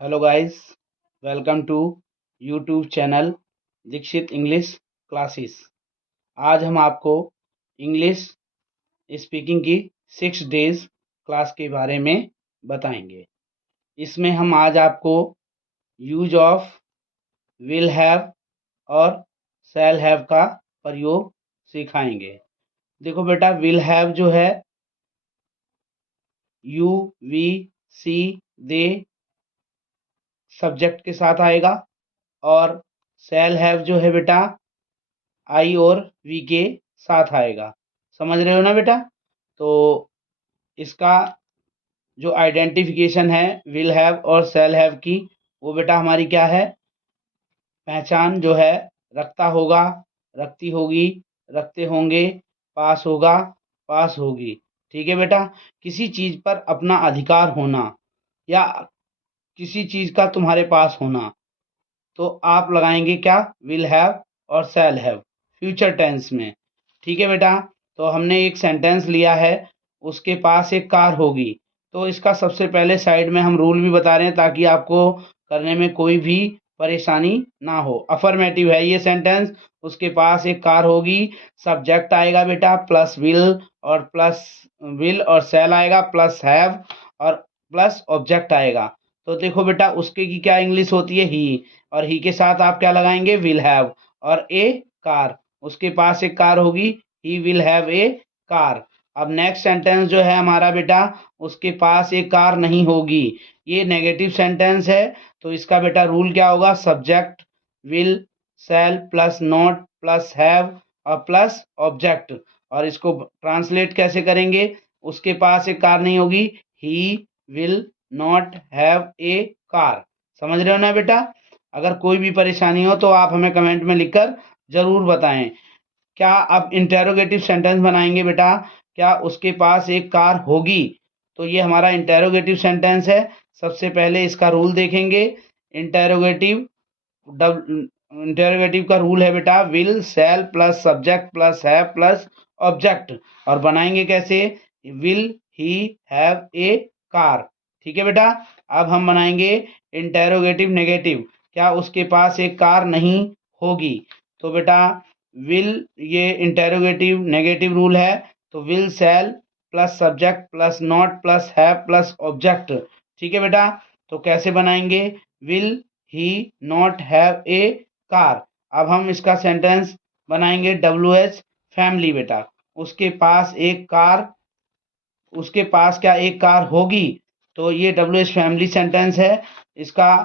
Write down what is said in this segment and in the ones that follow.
Hello guys, welcome to YouTube channel Dikshit English classes. आज हम आपको इंग्लिश स्पीकिंग की 6 डेज क्लास के बारे में बताएंगे। इसमें हम आज आपको यूज ऑफ विल हैव और शैल हैव का प्रयोग सिखाएंगे। देखो बेटा, विल हैव जो है यू, वी, सी, दे सब्जेक्ट के साथ आएगा और शैल हैव जो है बेटा आई और वी के साथ आएगा। समझ रहे हो ना बेटा? तो इसका जो आइडेंटिफिकेशन है विल हैव और शैल हैव की, वो बेटा हमारी क्या है, पहचान जो है रखता होगा, रखती होगी, रखते होंगे, पास होगा, पास होगी। ठीक है बेटा? किसी चीज़ पर अपना अधिकार होना या किसी चीज़ का तुम्हारे पास होना, तो आप लगाएंगे क्या, विल हैव और शैल हैव फ्यूचर टेंस में। ठीक है बेटा? तो हमने एक सेंटेंस लिया है, उसके पास एक कार होगी, तो इसका सबसे पहले साइड में हम रूल भी बता रहे हैं ताकि आपको करने में कोई भी परेशानी ना हो। अफर्मेटिव है ये सेंटेंस। उसके पास एक कार होगी, सब्जेक्ट आएगा बेटा प्लस विल और शैल आएगा प्लस हैव और प्लस ऑब्जेक्ट आएगा। तो देखो बेटा, उसके की क्या इंग्लिश होती है, ही, और ही के साथ आप क्या लगाएंगे, विल हैव और ए कार। उसके पास एक कार होगी, he will have a car. अब नेक्स्ट सेंटेंस जो है हमारा बेटा, उसके पास एक कार नहीं होगी, ये नेगेटिव सेंटेंस है। तो इसका बेटा रूल क्या होगा, subject will shell plus not plus have और प्लस ऑब्जेक्ट। और इसको ट्रांसलेट कैसे करेंगे, उसके पास एक कार नहीं होगी, he will not have a car. समझ रहे हो ना बेटा? अगर कोई भी परेशानी हो तो आप हमें कमेंट में लिखकर ज़रूर बताएं। क्या अब इंटेरोगेटिव सेंटेंस बनाएंगे बेटा, क्या उसके पास एक कार होगी, तो ये हमारा इंटेरोगेटिव सेंटेंस है। सबसे पहले इसका रूल देखेंगे। इंटेरोगेटिव इंटेरोगेटिव का रूल है बेटा, will shell plus subject plus have plus object. और बनाएंगे कैसे, will he have a car. ठीक है बेटा? अब हम बनाएंगे इंटेरोगेटिव नेगेटिव, क्या उसके पास एक कार नहीं होगी। तो बेटा विल, ये इंटेरोगेटिव नेगेटिव रूल है, तो will shell plus subject plus not plus have plus object. ठीक है बेटा? तो कैसे बनाएंगे, will he not have a car. अब हम इसका सेंटेंस बनाएंगे डब्ल्यू एच फैमिली बेटा, उसके पास एक कार, उसके पास क्या एक कार होगी, तो ये डब्ल्यू एच फैमिली सेंटेंस है। इसका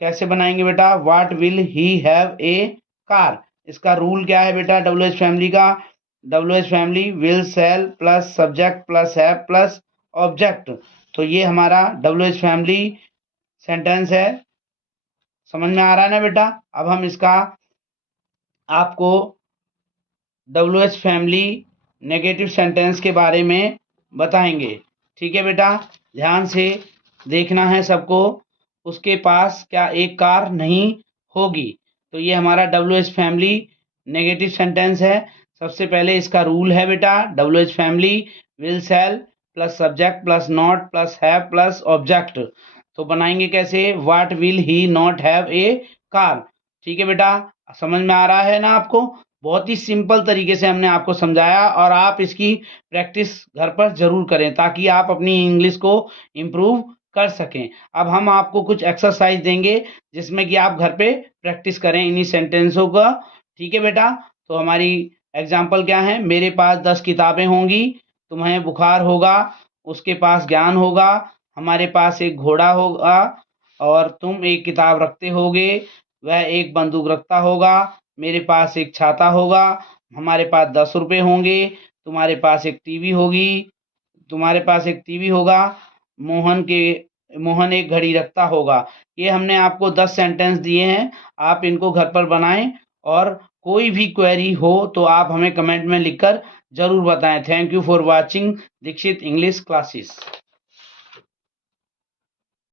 कैसे बनाएंगे बेटा, what will he have a car. इसका रूल क्या है बेटा डब्ल्यू एच फैमिली का, W H family will shell plus subject plus have plus object. तो ये हमारा डब्ल्यू एच फैमिली सेंटेंस है। समझ में आ रहा है ना बेटा? अब हम इसका आपको W H family negative sentence के बारे में बताएंगे। ठीक है बेटा? ध्यान से देखना है सबको। उसके पास क्या एक कार नहीं होगी, तो ये हमारा W H family negative sentence है। सबसे पहले इसका रूल है बेटा, W H family will shell plus subject plus not plus have plus object. तो बनाएंगे कैसे, what will he not have a car. ठीक है बेटा? समझ में आ रहा है ना आपको? बहुत ही सिंपल तरीके से हमने आपको समझाया और आप इसकी प्रैक्टिस घर पर ज़रूर करें ताकि आप अपनी इंग्लिश को इम्प्रूव कर सकें। अब हम आपको कुछ एक्सरसाइज देंगे जिसमें कि आप घर पे प्रैक्टिस करें इन्हीं सेंटेंसों का। ठीक है बेटा? तो हमारी एग्जाम्पल क्या है, मेरे पास 10 किताबें होंगी, तुम्हें बुखार होगा, उसके पास ज्ञान होगा, हमारे पास एक घोड़ा होगा और तुम एक किताब रखते होगे, वह एक बंदूक रखता होगा, मेरे पास एक छाता होगा, हमारे पास 10 रुपये होंगे, तुम्हारे पास एक टीवी होगी, तुम्हारे पास एक टीवी होगा, मोहन एक घड़ी रखता होगा। ये हमने आपको 10 सेंटेंस दिए हैं, आप इनको घर पर बनाएं और कोई भी क्वेरी हो तो आप हमें कमेंट में लिखकर ज़रूर बताएं। Thank you for watching Dikshit English classes.